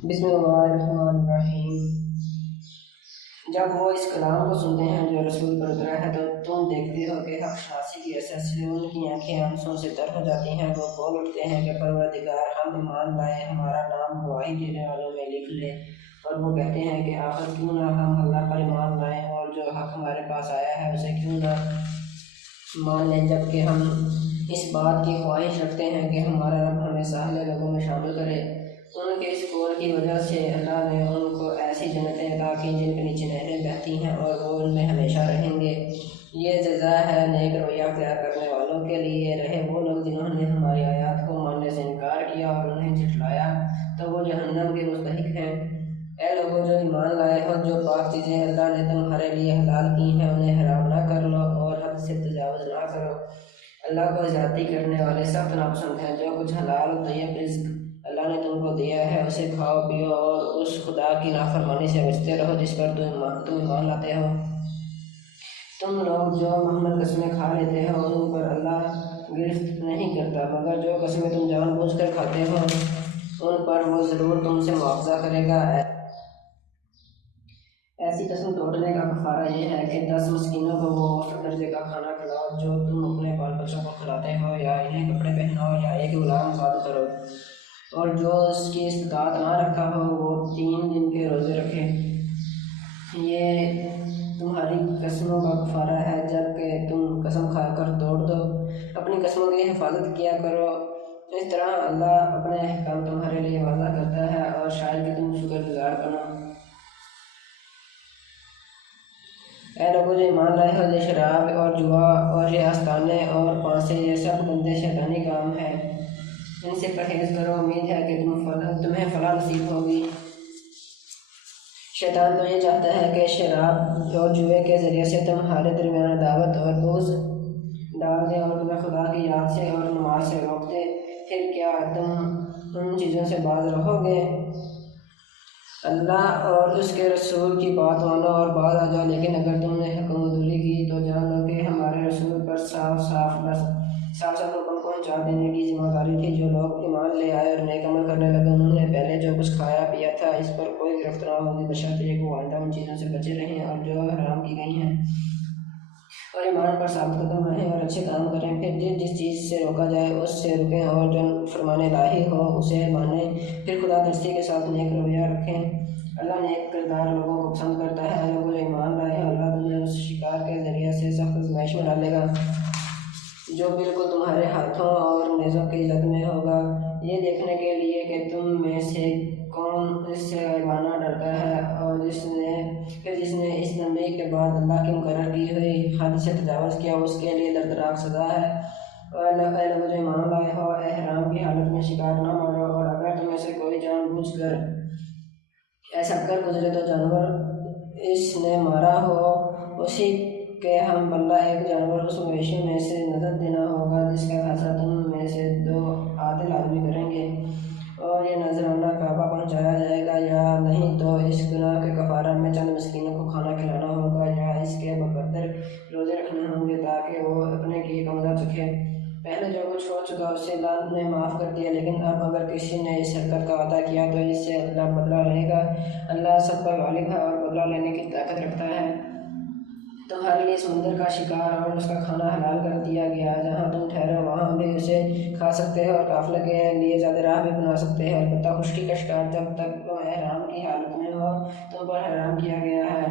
بسم اللہ الرحمن الرحیم۔ جب وہ اس کلام کو سنتے ہیں جو رسول پر اترا ہے تو تم دیکھتے ہو کہ حق شناسی کی اثر سے ان کی آنکھیں آنسوں سے تر ہو جاتی ہیں۔ وہ بول اٹھتے ہیں کہ پروردگار، ہم ایمان لائے، ہمارا نام گواہی دینے والوں میں لکھ لے۔ اور وہ کہتے ہیں کہ آخر کیوں نہ ہم اللہ پر ایمان لائیں اور جو حق ہمارے پاس آیا ہے اسے کیوں نہ مان لیں، جبکہ ہم اس بات کی خواہش رکھتے ہیں کہ ہمارا رب ہمیں سالے لوگوں میں شامل کرے۔ ان کے اس قول کی وجہ سے اللہ نے ان کو ایسی جنتیں عطا کی جن کے نیچے نہریں بہتی ہیں اور وہ ان میں ہمیشہ رہیں گے۔ یہ جزا ہے نیک رویہ اختیار کرنے والوں کے لیے۔ رہے وہ لوگ جنہوں نے ہماری آیات کو ماننے سے انکار کیا اور انہیں جھٹلایا تو وہ جہنم کے مستحق ہیں۔ اے لوگوں جو ایمان لائے ہو، جو پاک چیزیں اللہ نے تمہارے لیے حلال کی ہیں انہیں حرام نہ کر لو اور حد سے تجاوز نہ کرو۔ اللہ کو زیادتی کرنے والے سخت ناپسند ہیں۔ جو کچھ حلال و طیب رزق اللہ نے تم کو دیا ہے اسے کھاؤ پیو اور اس خدا کی نافرمانی سے بچتے رہو جس پر تم ایمان لاتے ہو۔ تم لوگ جو محمد قسمیں کھا لیتے ہو ان پر اللہ گرفت نہیں کرتا، مگر جو قسمیں تم جان بوجھ کر کھاتے ہو ان پر وہ ضرور تم سے مواخذہ کرے گا۔ ایسی قسم توڑنے کا کفارہ یہ ہے کہ 10 مسکینوں کو وہ اوسط درجے کا کھانا کھلاؤ جو تم اپنے بال بچوں کو کھلاتے ہو، یا انہیں کپڑے پہناؤ یا ایک غلام آزاد کرو۔ اور جو اس کی استطاعت نہ رکھتا ہو وہ 3 دن کے روزے رکھے۔ یہ تمہاری قسموں کا کفارہ ہے جب کہ تم قسم کھا کر توڑ دو۔ اپنی قسموں کی حفاظت کیا کرو، اس طرح اللہ اپنے احکام تمہارے لیے واضح کرتا ہے اور شاید کہ تم شکر گزار بنو۔ اے لوگوں جو ایمان لائے ہو، یہ شراب اور جوا اور یہ آستانے اور پانسے یہ سب گندے شیطانی کام ہیں، ان سے پرہیز کرو۔ امید ہے کہ تمہیں فلاح نصیب ہوگی۔ شیطان تو یہ چاہتا ہے کہ شراب اور جوئے کے ذریعے سے تمہارے درمیان عداوت اور بغض ڈال دے اور تمہیں خدا کی یاد سے اور نماز سے روک دے۔ پھر کیا تم ان چیزوں سے باز رہو گے؟ اللہ اور اس کے رسول کی بات مانو اور باز آ جاؤ۔ لیکن اگر تم نے حکم عدولی کی تو جان لو کہ ہمارے رسول پر صاف صاف حکم پہنچا دینے کی ذمہ داری تھی۔ جو لوگ ایمان لے آئے اور نیک عمل کرنے لگے انہوں نے پہلے جو کچھ کھایا پیا تھا اس پر کوئی گرفت نہ ہوگی، بشرطیہ کہ وہ آئندہ ان چیزوں سے بچے رہیں اور جو حرام کی گئی ہیں، اور ایمان پر ثابت قدم رہیں اور اچھے کام کریں۔ پھر جس چیز سے روکا جائے اس سے رکیں اور جو فرمان الہی ہو اسے مانیں۔ پھر خدا ترسی کے ساتھ نیک رویہ رکھیں۔ اللہ نیک کردار لوگوں کو پسند کرتا ہے۔ لوگوں جو ایمان لائے ہیں، اللہ تمہیں اس شکار کے ذریعے سے سخت آزمائش میں ڈالے گا جو بالکل تمہارے ہاتھوں اور نیزوں کی زد میں ہوگا، یہ دیکھنے کے لیے کہ تم میں سے کون اس سے غائبانہ ڈرتا ہے۔ اور جس نے اس نبی کے بعد اللہ کی مقرر کی ہوئی حد سے تجاوز کیا اس کے لیے دردناک سزا ہے۔ اور اے لوگوں جو ایمان لائے ہو، احرام کی حالت میں شکار نہ مارو، اور اگر تم میں سے کوئی جان بوجھ کر ایسا کر گزرے تو جانور اس نے مارا ہو اسی کے ہم بلہ ایک جانور اس مویشی میں سے نظر دینا ہوگا جس کا فیصلہ تم میں سے 2 عادل آدمی کریں گے، اور یہ نذرانہ کعبہ پہنچایا جائے گا، یا نہیں تو اس گناہ کے کفارہ میں چند مسکینوں کو کھانا کھلانا ہوگا، یا اس کے مقدر روزے رکھنے ہوں گے تاکہ وہ اپنے کیے کا مزہ چکھے۔ پہلے جو کچھ ہو چکا اسے اللہ نے معاف کر دیا، لیکن اب اگر کسی نے اس حرکت کا وعدہ کیا تو اس سے اللہ بدلہ لے گا۔ اللہ سب پر غالب ہے اور بدلہ لینے کی طاقت رکھتا ہے۔ تمہارے لیے سمندر کا شکار اور اس کا کھانا حلال کر دیا گیا، جہاں تم ٹھہرو وہاں بھی اسے کھا سکتے ہو اور قافلے کے لیے زیادہ راہ بھی بنا سکتے ہو، البتہ خشکی کا شکار جب تک تم احرام کی حالت میں ہو تم پر حرام کیا گیا ہے۔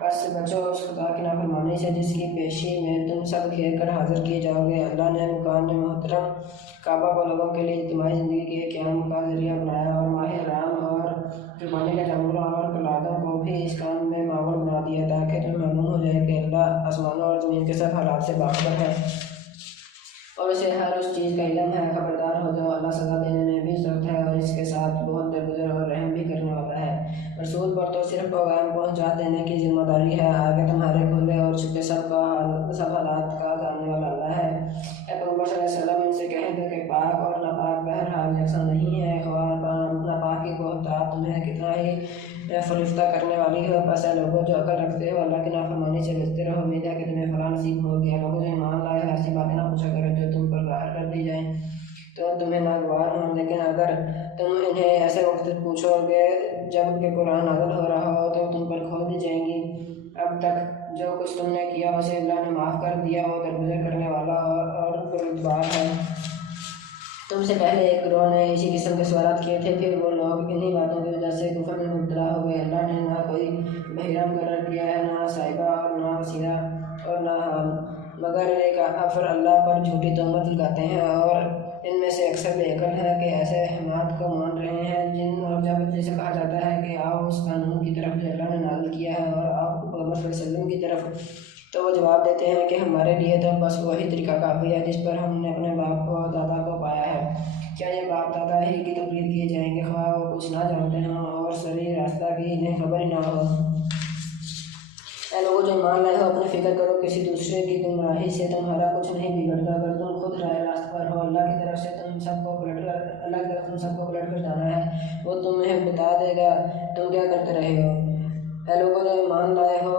بس بچو اس خدا کی نافرمانی سے جس کی پیشی میں تم سب گھیر کر حاضر کیے جاؤ گے۔ اللہ نے مقام محترم کعبہ کو لوگوں کے لیے اجتماعی زندگی کے قیام کا ذریعہ بنایا، اور ماہ حرام اور قربانی کے جانوروں اور کلادوں کو بھی اس کام میں معاون بنا دیا تاکہ تمہیں معلوم ہو جائے کہ اللہ آسمانوں اور زمین کے سب حالات سے باخبر ہے اور اسے ہر اس چیز کا علم ہے۔ خبردار ہو جاؤ، اللہ سزا دینے میں بھی سخت ہے اور اس کے ساتھ بہت درگزر اور رحم بھی کرنے والا ہے۔ رسول پر تو صرف پیغام پہنچا دینے کی ذمہ داری ہے، آگے تمہارے کھلے اور چھپے سب حالات کا جاننے والا اللہ ہے۔ اے پیغمبر صلی اللہ علیہ وسلم ان سے کہہ دو کہ پاک اور ناپاک بہرحال یکساں نہیں ہے، خواہ ناپاکی کو تمہیں کتنا ہی فریفتہ کرنے والی ہو۔ بس اے لوگوں جو عقل رکھتے ہو، اللہ کی نافرمانی سے بچتے رہو، امید ہے کہ تمہیں فلاح نصیب ہوگی۔ اے لوگوں جو ایمان لائے ہو، ایسی باتیں نہ پوچھا کرو جو تم پر ظاہر کر دی جائیں تو تمہیں ناگوار ہوں، لیکن اگر تم انہیں ایسے وقت پوچھو گے جب کہ قرآن نازل ہو رہا ہو تو تم پر کھول دی جائیں گی۔ اب تک جو کچھ تم نے کیا اسے اللہ نے معاف کر دیا، وہ درگزر کرنے والا اور بردبار ہے۔ تم سے پہلے ایک گروہ نے اسی قسم کے سوالات کیے تھے، پھر وہ لوگ انہی باتوں کی وجہ سے کفر میں مبتلا ہو گئے۔ اللہ نے نہ کوئی بحیرہ مقرر کیا ہے، نہ صاحبہ اور نہ وسیلہ اور نہ حام، مگر ایک کافر اللہ پر جھوٹی تہمت لگاتے ہیں، اور ان میں سے اکثر بے عقل ہے کہ ایسے احکامات کو مان رہے ہیں جن اور جب جسے کہا جاتا ہے کہ آؤ اس قانون کی طرف جو اللہ نے نازل کیا ہے اور آپ محمد صلی اللہ علیہ وسلم کی طرف، تو وہ جواب دیتے ہیں کہ ہمارے لیے تو بس وہی طریقہ کافی ہے جس پر ہم نے اپنے باپ کو اور دادا کو پایا ہے۔ کیا یہ باپ دادا ہی کی تقلید کیے جائیں گے خواہ وہ کچھ نہ جانتے ہوں اور صحیح راستہ کی انہیں خبر ہی نہ ہو؟ اے لوگوں جو ایمان لائے ہو، اپنی فکر کرو، کسی دوسرے کی گمراہی سے تمہارا کچھ نہیں بگڑتا۔ اگر تم خود راہ راست پر ہو، اللہ کی طرف تم سب کو پلٹ کر جانا ہے، وہ تمہیں بتا دے گا تم کیا کرتے رہے ہو۔ اے لوگوں جو ایمان لائے ہو،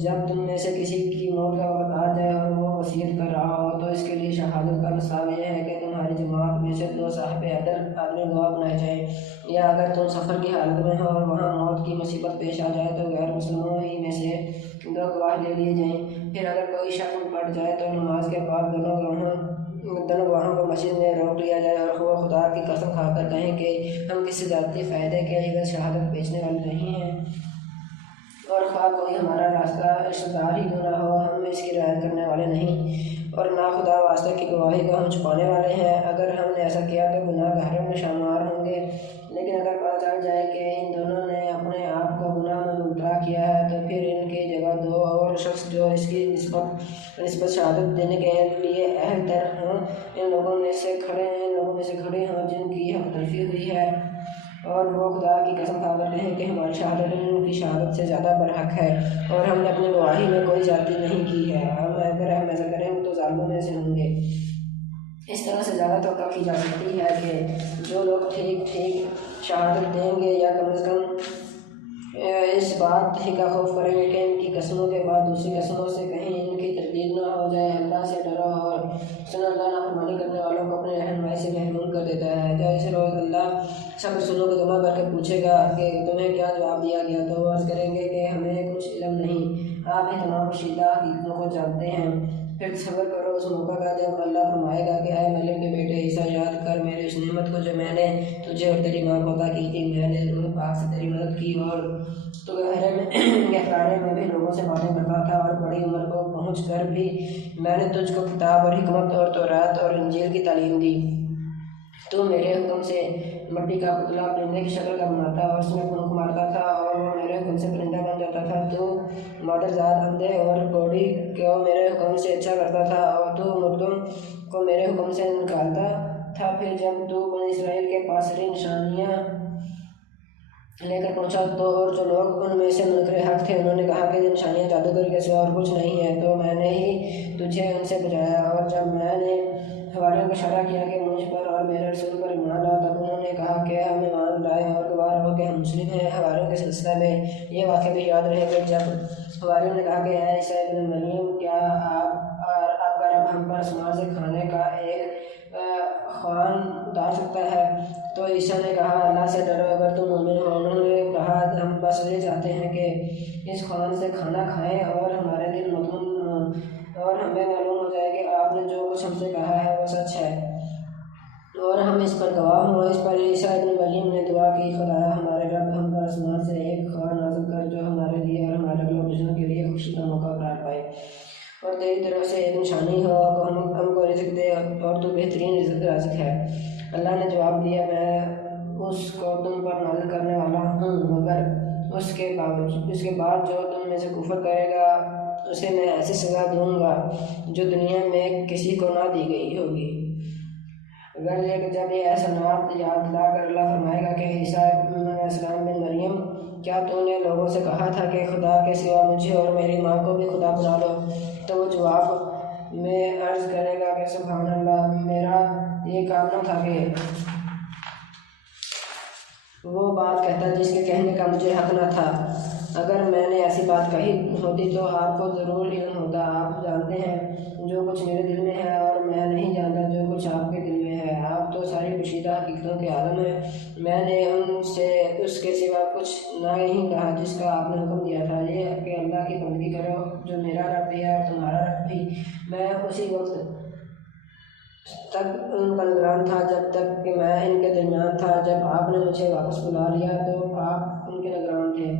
جب تم میں سے کسی کی موت کا وقت آ جائے اور وہ وصیت کر رہا ہو تو اس کے لیے شہادت کا مسئلہ یہ ہے کہ تمہاری جماعت میں سے 2 صاحب عدل آدمی گواہ بنائے جائیں، یا اگر تم سفر کی حالت میں ہو اور وہاں موت کی مصیبت پیش آ جائے تو غیر مسلموں ہی میں سے 2 گواہ لے لیے جائیں۔ پھر اگر کوئی شک پڑ جائے تو نماز کے بعد دونوں گواہوں کو مسجد میں روک لیا جائے، اور وہ خدا کی قسم کھا کر کہیں کہ ہم کسی ذاتی فائدے کے عوض شہادت بیچنے والے نہیں ہیں، اور خواہ کوئی ہمارا راستہ رشتہ دار ہی کیوں نہ ہو، ہم اس کی رعایت کرنے والے نہیں، اور نہ خدا واسطے کی گواہی کو ہم چھپانے والے ہیں۔ اگر ہم نے ایسا کیا تو گناہ گہرے میں شمار ہوں گے، لیکن اگر پتہ چل جائے کہ ان دونوں نے اپنے آپ کو گناہ میں مبتلا کیا ہے تو پھر ان کی جگہ 2 اور شخص جو اس کی نسبت شہادت دینے کے لیے اہل تر ہوں، ان لوگوں میں سے کھڑے ہوں جن کی حق تلفی ہوئی ہے، اور وہ خدا کی قسم کھا کر کہیں کہ ہماری شہادت ان کی شہادت سے زیادہ برحق ہے، اور ہم نے اپنی گواہی میں کوئی زیادتی نہیں کی ہے۔ اگر ہم ایسا کریں گے تو ظالموں میں سے ہوں گے۔ اس طرح سے زیادہ توقع کی جا سکتی ہے کہ جو لوگ ٹھیک شہادت دیں گے یا کم از کم اس بات ہی کا خوف کریں گے کہ ان کی قسموں کے بعد دوسری قسموں سے کہیں ان کی تردید نہ ہو جائے۔ اللہ سے ڈرو اور سنو، اللہ نافرمانی کرنے والوں کو اپنے رہنمائی سے محروم کر دیتا ہے۔ جب اس روز اللہ سب رسولوں کو جمع کر کے پوچھے گا کہ تمہیں کیا جواب دیا گیا تو وہ عرض کریں گے کہ ہمیں کچھ علم نہیں، آپ ہی تمام پوشیدہ حقیقتوں کو جانتے ہیں۔ پھر صبر کرو اس موقع کا جب اللہ فرمائے گا کہ اے مریم کے بیٹے عیسیٰ، یاد کر میرے اس نعمت کو جو میں نے تجھے اور تیری ماں کو عطا کی تھی۔ میں نے روح پاک سے تیری مدد کی اور تو گہرانے میں بھی لوگوں سے باتیں کرتا تھا، اور بڑی عمر کو پہنچ کر بھی میں نے تجھ کو کتاب اور حکمت اور تورات اور انجیل کی تعلیم دی۔ تو میرے حکم سے مٹی کا پتلا پرندے کی شکل کا بناتا اور اس میں پھونک مارتا تھا اور وہ میرے حکم سے پرندہ بن جاتا تھا۔ تو مادرزاد اندھے اور کوڑی کو میرے حکم سے اچھا کرتا تھا، اور تو مردوں کو میرے حکم سے نکالتا تھا۔ پھر جب تو بنی اسرائیل کے پاس ساری نشانیاں لے کر پہنچا تو اور جو لوگ ان میں سے منکر حق تھے انہوں نے کہا کہ یہ نشانیاں جادوگری کے سوا اور کچھ نہیں ہے، تو میں نے ہی تجھے ان سے بچایا۔ اور جب میں نے حواریوں کو اشارہ کیا کہ مجھ پر اور میرے رسول پر ایمان لاؤ، تب انہوں نے کہا کہ ہم ایمان لائے اور گواہ رہو کہ ہم مسلم ہیں۔ حواریوں کے سلسلہ میں یہ واقعہ بھی یاد رہے کہ جب حواریوں نے کہا کہ اے عیسیٰ ابن مریم، کیا آپ کا رب ہم پر آسمان سے کھانے کا ایک خوان اتار سکتا ہے؟ تو عیسیٰ نے کہا اللہ سے ڈرو اگر تم مومن ہو۔ انہوں نے کہا ہم بس یہ چاہتے ہیں کہ اس خوان سے کھانا کھائیں اور ہمارے دل مطمئن ہوں، اور ہمیں معلوم ہو جائے کہ آپ نے جو کچھ ہم سے کہا ہے وہ سچ ہے، اور ہم اس پر گواہ ہوں۔ اس پر عیسیٰ ابن مریم نے دعا کی، خدایا ہمارے رب ہم پر آسمان سے ایک خوان نازل کر جو ہمارے لیے اور ہمارے اگلے بچوں کے لیے خوشی کا موقع قرار پائے، اور تیری طرف سے ایک نشانی ہو، ہم کو رزق دے اور تو بہترین رازق ہے۔ اللہ نے جواب دیا، میں اس کو تم پر نازل کرنے والا ہوں، مگر اس کے بعد جو تم میں سے کفر کرے گا اسے میں ایسی سزا دوں گا جو دنیا میں کسی کو نہ دی گئی ہوگی۔ جب یہ احسانات یاد لا کر اللہ فرمائے گا کہ عیسیٰ علیہ السلام بن مریم، کیا تو نے لوگوں سے کہا تھا کہ خدا کے سوا مجھے اور میری ماں کو بھی خدا بنا لو؟ تو وہ جواب میں عرض کرے گا کہ سبحان اللہ، میرا یہ کام نہ تھا کہ وہ بات کہتا جس کے کہنے کا مجھے حق نہ تھا۔ اگر میں نے ایسی بات کہی ہوتی تو آپ کو ضرور علم ہوتا۔ آپ جانتے ہیں جو کچھ میرے دل میں ہے، اور میں نہیں جانتا جو کچھ کچھ آپ کے دل میں ہے۔ آپ تو ساری پوشیدہ حقیقتوں کے عالم ہیں۔ میں نے ان سے اس کے سوا کچھ نہ نہیں کہا جس کا آپ نے حکم دیا تھا، یہ کہ اللہ کی بندگی کرو جو میرا رب بھی ہے اور تمہارا رب بھی۔ میں اسی وقت تک ان کا نگران تھا جب تک کہ میں ان کے درمیان تھا۔ جب آپ نے مجھے واپس بلا لیا تو آپ ان کے نگران تھے،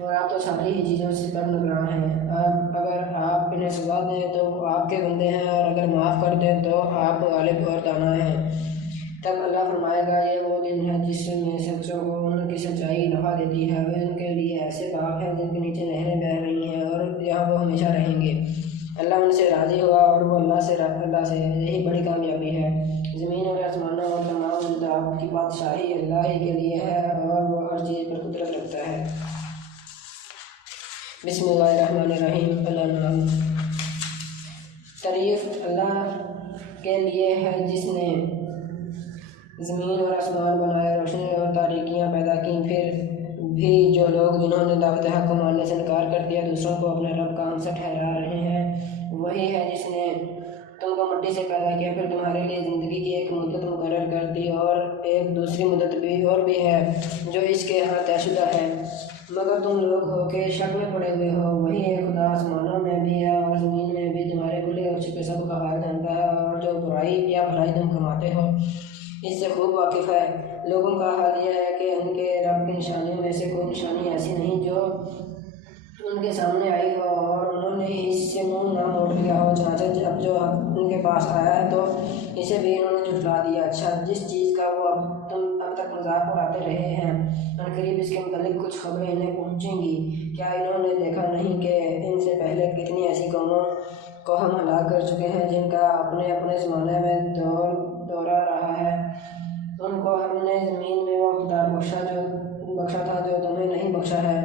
اور آپ تو ساری ہی چیزوں سے پر نگران ہیں۔ اب اگر آپ انہیں سزا دیں تو وہ آپ کے بندے ہیں، اور اگر معاف کر دیں تو آپ غالب اور دانا ہیں۔ تب اللہ فرمائے گا، یہ وہ دن ہے جس میں سچوں کو ان کی سچائی نفع دیتی ہے۔ وہ ان کے لیے ایسے باغ ہیں جن کے نیچے نہریں بہہ رہی ہیں، اور یہاں وہ ہمیشہ رہیں گے۔ اللہ ان سے راضی ہوا اور وہ اللہ سے یہی بڑی کامیابی ہے۔ زمین اور آسمانوں اور تمام دعوت کی بادشاہی اللہ ہی کے لیے ہے، اور وہ ہر چیز پر قدرت رکھتا ہے۔ بسم اللہ الرحمن الرحیم۔ الانعام۔ تعریف اللہ کے لیے ہے جس نے زمین اور آسمان بنائے، روشنی اور تاریکیاں پیدا کیں۔ پھر بھی جو لوگ جنہوں نے دعوت حق کو ماننے سے انکار کر دیا دوسروں کو اپنے رب کا ہمسر ٹھہرا رہے ہیں، وہی ہے جس نے تم کو مٹی سے پیدا کیا، پھر تمہارے لیے زندگی کی ایک مدت مقرر کر دی، اور ایک دوسری مدت بھی ہے جو اس کے ہاں طے شدہ ہے، مگر تم لوگ ہو کہ شک میں پڑے ہوئے ہو۔ وہی ایک خدا آسمانوں میں بھی ہے اور زمین میں بھی، تمہارے کھلے اور چھپے سب کا حال جانتا ہے، اور جو برائی یا بھلائی تم کماتے ہو اس سے خوب واقف ہے۔ لوگوں کا حال یہ ہے کہ ان کے رب کی نشانیوں میں سے کوئی نشانی ایسی نہیں جو ان کے سامنے آئی ہو اور انہوں نے اس سے منہ نہ موڑ لیا ہو، چنانچہ اب جو ان کے پاس آیا ہے تو اسے بھی انہوں نے جھٹلا دیا۔ اچھا، جس چیز کا وہ اب تک مذاق اڑاتے رہے ہیں، عنقریب اس کے متعلق کچھ خبریں انہیں پہنچیں گی۔ کیا انہوں نے دیکھا نہیں کہ ان سے پہلے کتنی ایسی قوموں کو ہم ہلاک کر چکے ہیں جن کا اپنے اپنے زمانے میں دورہ رہا ہے؟ ان کو ہم نے زمین میں وہ اقتدار بخشا تھا جو تمہیں نہیں بخشا ہے۔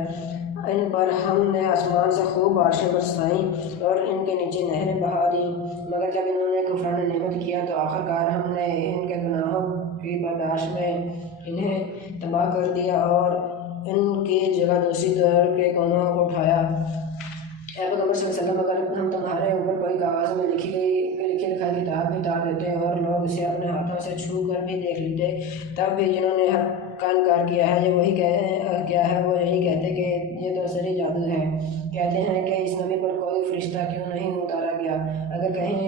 ان پر ہم نے آسمان سے خوب بارشیں برسائیں اور ان کے نیچے نہریں بہا دیں، مگر جب انہوں نے کفران نعمت کیا تو آخرکار ہم نے ان کے گناہوں کی برداشت میں انہیں تباہ کر دیا اور ان کی جگہ دوسری طرح کے قوموں کو اٹھایا۔ اے پیغمبر صلی اللہ علیہ وسلم، اگر ہم تمہارے اوپر کوئی کاغذ میں لکھی لکھائی کتاب بھی اتار دیتے اور لوگ اسے اپنے ہاتھوں سے چھو کر بھی دیکھ لیتے، تب بھی جنہوں نے حق کا انکار کیا ہے وہ یہی کہتے کہ یہ تو سری جادو ہے۔ کہتے ہیں کہ اس نبی پر کوئی فرشتہ کیوں نہیں اتارا گیا؟ اگر کہیں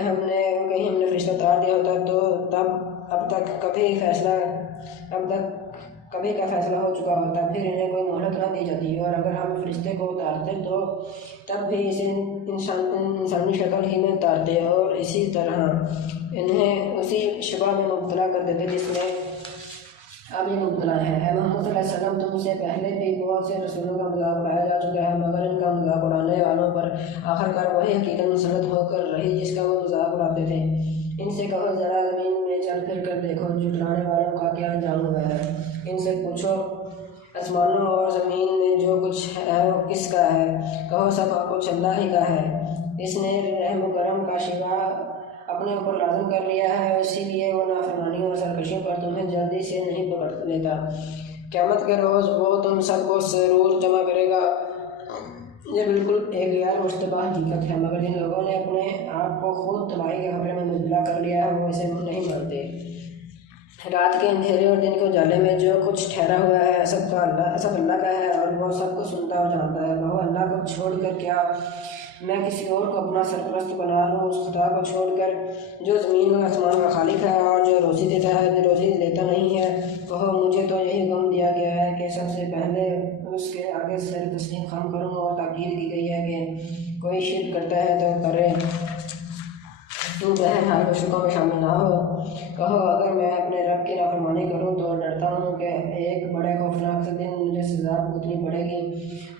ہم نے فرشتہ اتار دیا ہوتا تو اب تک کبھی کا فیصلہ ہو چکا ہوتا، پھر انہیں کوئی مہلت نہ دی جاتی، اور اگر ہم فرشتے کو اتارتے تو تب بھی اسے انسانی شکل ہی میں اتارتے اور اسی طرح انہیں اسی شبہ میں مبتلا کر دیتے جس میں اب یہ مبتلا ہے۔ اے محمد صلی اللہ علیہ وسلم، تم سے پہلے بھی بہت سے رسولوں کا مذاق اڑایا جا چکا ہے، مگر ان کا مذاق اڑانے والوں پر آخرکار وہی حقیقت مسلط ہو کر رہی جس کا وہ مذاق اڑاتے تھے۔ ان سے کہو ذرا زمین میں چل پھر کر دیکھو جھٹلانے والوں کا کیا انجام ہوا ہے۔ ان سے پوچھو آسمانوں اور زمین میں جو کچھ ہے وہ کس کا ہے؟ کہو سب کچھ اللہ ہی کا ہے۔ اس نے رحم و کرم کا شیوہ اپنے اوپر لازم کر لیا ہے، اسی لیے وہ نافرمانی اور سرکشیوں پر تمہیں جلدی سے نہیں پکڑ لیتا۔ قیامت کے روز وہ تم سب کو ضرور جمع کرے گا۔ یہ بالکل ایک غیر مشتبہ حقیقت ہے، مگر جن لوگوں نے اپنے آپ کو خود تباہی کے خطرے میں مبتلا کر لیا ہے وہ اسے نہیں مانتے۔ رات کے اندھیرے اور دن کے اجالے میں جو کچھ ٹھہرا ہوا ہے سب اللہ کا ہے، اور وہ سب کو سنتا اور جانتا ہے۔ کہو اللہ کو چھوڑ کر کیا میں کسی اور کو اپنا سرپرست بنا لوں، اس خدا کو چھوڑ کر جو زمین اور آسمان کا خالق ہے اور جو روزی دیتا ہے روزی لیتا نہیں ہے۔ کہو مجھے تو یہی حکم دیا گیا ہے کہ سب سے پہلے اس کے آگے سر تسلیم خم کروں، اور تاکید کی گئی ہے کہ کوئی شرک کرتا ہے تو کرے، تو بہرحال مشرکوں میں شامل نہ ہو۔ کہو اگر میں اپنے رب کی نافرمانی کروں تو ڈرتا ہوں کہ ایک بڑے خوفناک سے دن مجھے سزا بھگتنی پڑے گی۔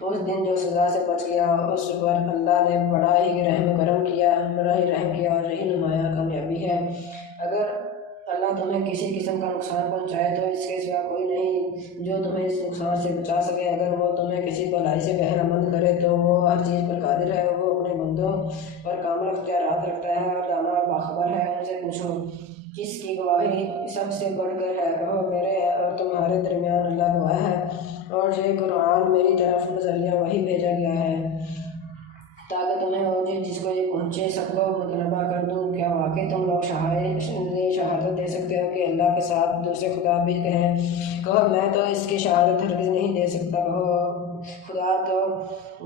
اس دن جو سزا سے بچ گیا اس پر اللہ نے بڑا ہی رحم کیا اور یہی نمایاں کامیابی ہے۔ اگر اللہ تمہیں کسی قسم کا نقصان پہنچائے تو اس کے سوا کوئی نہیں جو تمہیں اس نقصان سے بچا سکے۔ اگر وہ تمہیں کسی بھلائی سے بہرہ مند کرے تو وہ ہر چیز پر قادر ہے، وہ اپنے بندوں پر کامل اختیارات رکھتا ہے اور دانا اور باخبر ہے۔ ان سے پوچھو جس کی گواہی سب سے بڑھ کر ہے، کہو میرے اور تمہارے درمیان اللہ گواہ ہے، اور یہ قرآن میری طرف نظریہ وحی بھیجا گیا ہے تاکہ تمہیں وہ جس کو یہ پہنچے سب کو مطلبہ کر دوں۔ کیا واقعی تم کے ساتھ دوسرے خدا بھی کہیں، کہو میں تو اس کی شہادت ہرگز نہیں دے سکتا، کہو خدا تو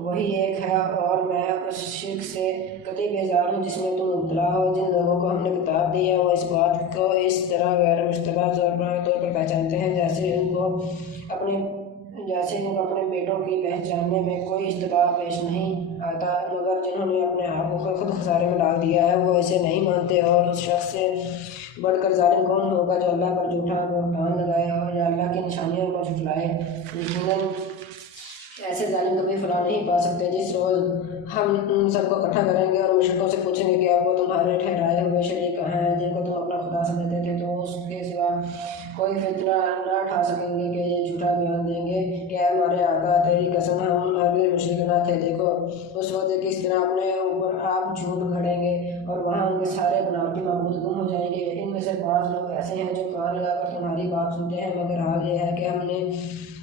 وہی ایک ہے اور میں اس شرک سے قطعی بیزار ہوں جس میں تم مبتلا ہو۔ جن لوگوں کو ہم نے کتاب دی ہے وہ اس بات کو اس طرح غیر مشتبہ طور پر پہچانتے ہیں جیسے ان کو اپنے بیٹوں کی پہچاننے میں کوئی اشتباہ پیش نہیں آتا، مگر جنہوں نے اپنے آپ کو خود خسارے میں ڈال دیا ہے وہ اسے نہیں مانتے۔ اور اس شخص سے بڑھ کر ظالم کون ہوگا جو اللہ پر جھوٹا بہتان لگائے اور یا اللہ کی نشانیوں کو جھٹلائے؟ یقیناً ایسے ظالم کبھی فلاح نہیں پا سکتے۔ جس روز ہم ان سب کو اکٹھا کریں گے اور مشرکوں سے پوچھیں گے کہ اب وہ تمہارے ٹھہرائے ہوئے شریک کہاں ہیں جن کو تم اپنا خدا سمجھتے تھے، تو اس کے سوا کوئی فتنہ نہ اٹھا سکیں گے کہ یہ جھوٹا بیان دیں گے کہ اے ہمارے آقا تیری قسم ہم ہرگز مشرک نہ تھے۔ دیکھو اس وقت کس طرح اپنے اوپر آپ جھوٹ گھڑیں گے اور وہاں ان کے سارے بناوٹی معبود گم ہو جائیں گے۔ ان میں سے بعض لوگ ایسے ہیں جو کان لگا کر تمہاری بات سنتے ہیں، مگر حال یہ ہے کہ ہم نے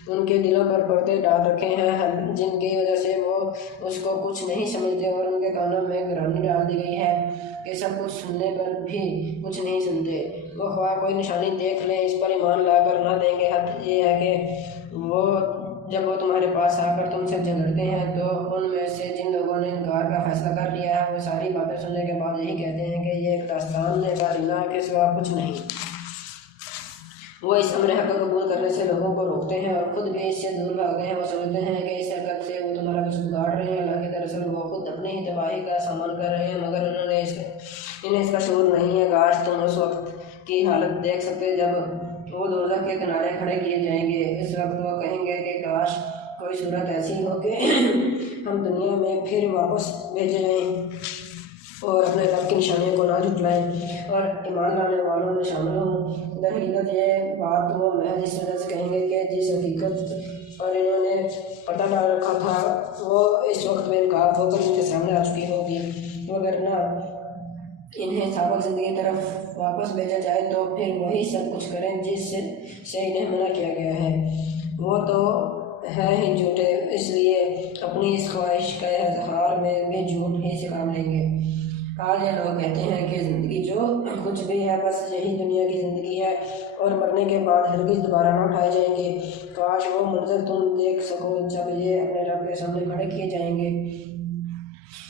ان کے دلوں پر پردے ڈال رکھے ہیں جن کی وجہ سے وہ اس کو کچھ نہیں سمجھتے، اور ان کے کانوں میں گرانی ڈال دی گئی ہے کہ سب کچھ سننے پر بھی کچھ نہیں سنتے۔ وہ خواہ کوئی نشانی دیکھ لیں اس پر ایمان لا کر نہ دیں گے۔ حد یہ ہے کہ جب وہ تمہارے پاس آ کر تم سے جھگڑتے ہیں تو ان میں سے جن لوگوں نے انکار کا فیصلہ کر لیا ہے وہ ساری باتیں سننے کے بعد یہی کہتے ہیں کہ یہ ایک داستان کائنہ کے سوا کچھ نہیں۔ وہ اس امر حق کو قبول کرنے سے لوگوں کو روکتے ہیں اور خود بھی اس سے دور بھاگتے ہیں۔ وہ سمجھتے ہیں کہ اس حرکت سے وہ تمہارا کچھ بگاڑ رہے ہیں، حالانکہ دراصل وہ خود اپنی ہی تباہی کا سامان کر رہے ہیں، مگر انہیں اس کا شعور نہیں ہے۔ کاش تم اس وقت کی حالت دیکھ سکتے جب وہ دوزخ کے کنارے کھڑے کیے جائیں گے۔ اس وقت وہ کہیں گے کہ کاش کوئی صورت ایسی ہو کہ ہم دنیا میں پھر واپس بھیجے جائیں اور اپنے رب کی نشانیوں کو نہ جھٹلائیں اور ایمان لانے والوں میں شامل ہوں۔ در حقیقت یہ بات وہ محض اس وجہ سے کہیں گے کہ جس حقیقت پر انہوں نے پردہ ڈال رکھا تھا وہ اس وقت بے نقاب ہو کر ان کے سامنے آ چکی ہوگی، وگرنہ انہیں سابق زندگی طرف واپس بھیجا جائے تو پھر وہی سب کچھ کریں جس سے انہیں منع کیا گیا ہے۔ وہ تو ہیں ہی جھوٹے، اس لیے اپنی اس خواہش کا اظہار میں بھی جھوٹ ہی سے کام لیں گے۔ آج یہ لوگ کہتے ہیں کہ زندگی جو کچھ بھی ہے بس یہی دنیا کی زندگی ہے اور مرنے کے بعد ہرگز دوبارہ نہ اٹھائے جائیں گے۔ کاش وہ منظر تم دیکھ سکو جب یہ اپنے رب کے سامنے کھڑے کیے جائیں گے۔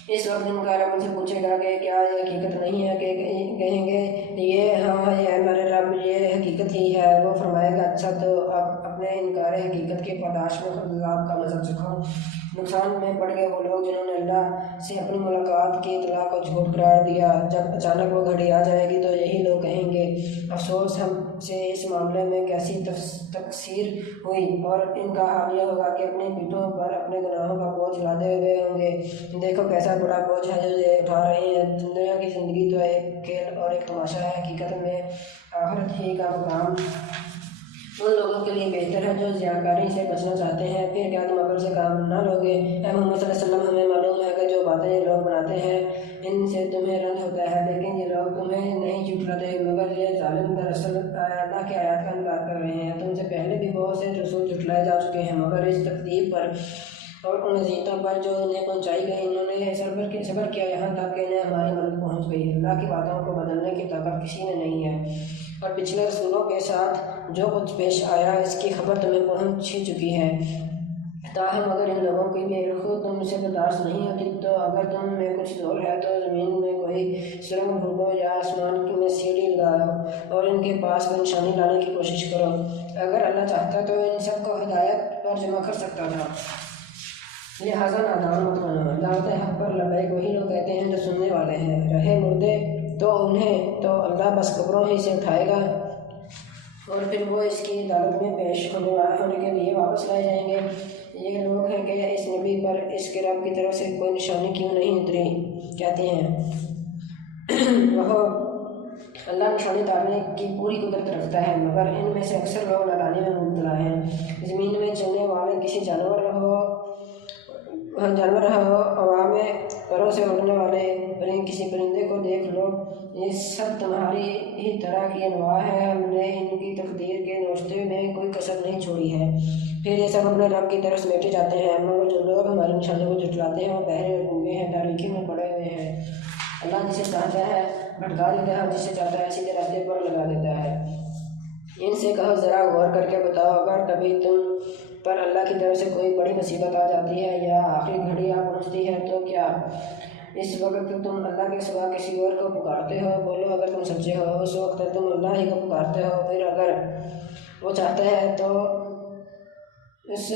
اس وقت ان کا رب ان سے پوچھے گا کہ کیا یہ حقیقت نہیں ہے؟ کہ کہیں گے یہ ہاں یہ ہمارے رب یہ حقیقت ہی ہے۔ وہ فرمائے گا اچھا تو اب اپنے انکار حقیقت کے پاداش میں عذاب کا مزہ چکھو۔ نقصان میں پڑ گئے وہ لوگ جنہوں نے اللہ سے اپنی ملاقات کی اطلاع کو جھوٹ قرار دیا۔ جب اچانک وہ گھڑی آ جائے گی تو یہی لوگ کہیں گے افسوس ہم سے اس معاملے میں کیسی تقصیر ہوئی، اور ان کا حال یہ ہوگا کہ اپنی پیٹھوں پر اپنے گناہوں کا بوجھ لادے ہوئے ہوں گے۔ دیکھو کیسا بڑا بوجھ ہے جو یہ اٹھا رہے ہیں۔ دنیا کی زندگی تو ایک کھیل اور ایک تماشا ہے، حقیقت میں آخرت ہی کا مقام ان لوگوں کے لیے بہتر ہے جو ضیاءکاری سے بچنا چاہتے ہیں۔ پھر کیا تم عقل سے کام نہ لوگے؟ اے محمد صلی اللہ علیہ وسلم ہمیں معلوم ہے کہ جو باتیں یہ لوگ بناتے ہیں ان سے تمہیں رنج ہوتا ہے، لیکن یہ لوگ تمہیں نہیں جھٹلاتے، مگر یہ ظالم دراصل اللہ کی آیات کا انکار کر رہے ہیں۔ تم سے پہلے بھی بہت سے رسول جھٹلائے جا چکے ہیں، مگر اس تکذیب پر اور ان اذیتوں پر جو انہیں پہنچائی گئی انہوں نے صبر کیا یہاں تک کہ انہیں ہماری مدد پہنچ گئی۔ اللہ کی باتوں کو بدلنے کی طاقت کسی نے نہیں ہے، اور پچھلے رسولوں کے ساتھ جو کچھ پیش آیا اس کی خبر تمہیں پہنچ ہی چکی ہے۔ تاہم اگر ان لوگوں کی بے رخی تم سے برداشت نہیں ہوتی تو اگر تم میں کچھ زور ہے تو زمین میں کوئی سرنگ ڈھونڈو یا آسمان میں سیڑھی لگاؤ اور ان کے پاس کوئی نشانی لانے کی کوشش کرو۔ اگر اللہ چاہتا تو ان سب کو ہدایت پر جمع کر سکتا تھا، لہٰذا نادان مت بنو۔ دعوت حق پر لبیک وہی لوگ کہتے ہیں جو سننے والے ہیں۔ رہے مردے تو انہیں تو اللہ بس قبروں ہی سے اٹھائے گا اور پھر وہ اس کی عدالت میں پیش ہونے کے لیے واپس لائے جائیں گے۔ یہ لوگ ہیں کہ اس نبی پر اس کے رب کی طرف سے کوئی نشانی کیوں نہیں اتری؟ کہتے ہیں وہ اللہ نشانی اتارنے کی پوری قدرت رکھتا ہے، مگر ان میں سے اکثر لوگ نادانی میں مبتلا ہیں۔ زمین میں چلنے والے کسی جانور ہو، ہوا میں پروں سے اڑنے والے کسی پرندے کو دیکھ لو، یہ سب تمہاری ہی طرح کی انواع ہے۔ ہم نے ان کی تقدیر کے نوشتے میں کوئی کسر نہیں چھوڑی ہے، پھر یہ سب اپنے رب کی طرف سمیٹے جاتے ہیں۔ مگر جو لوگ ہماری نشانیوں کو جھٹلاتے ہیں وہ بہرے اور گونگے ہیں، تاریکی میں پڑے ہوئے ہیں۔ اللہ جسے چاہتا ہے بھٹکا دیتا ہے اور جسے چاہتا ہے سیدھے راستے پر لگا دیتا ہے۔ ان سے کہو ذرا غور کر کے بتاؤ، اگر کبھی تم پر اللہ کی طرف سے کوئی بڑی مصیبت آ جاتی ہے یا آخری گھڑی آ پہنچتی ہے تو کیا اس وقت تم اللہ کے سوا کسی اور کو پکارتے ہو؟ بولو اگر تم سچے ہو اس وقت تم اللہ ہی کو پکارتے ہو، پھر اگر وہ چاہتا ہے تو اس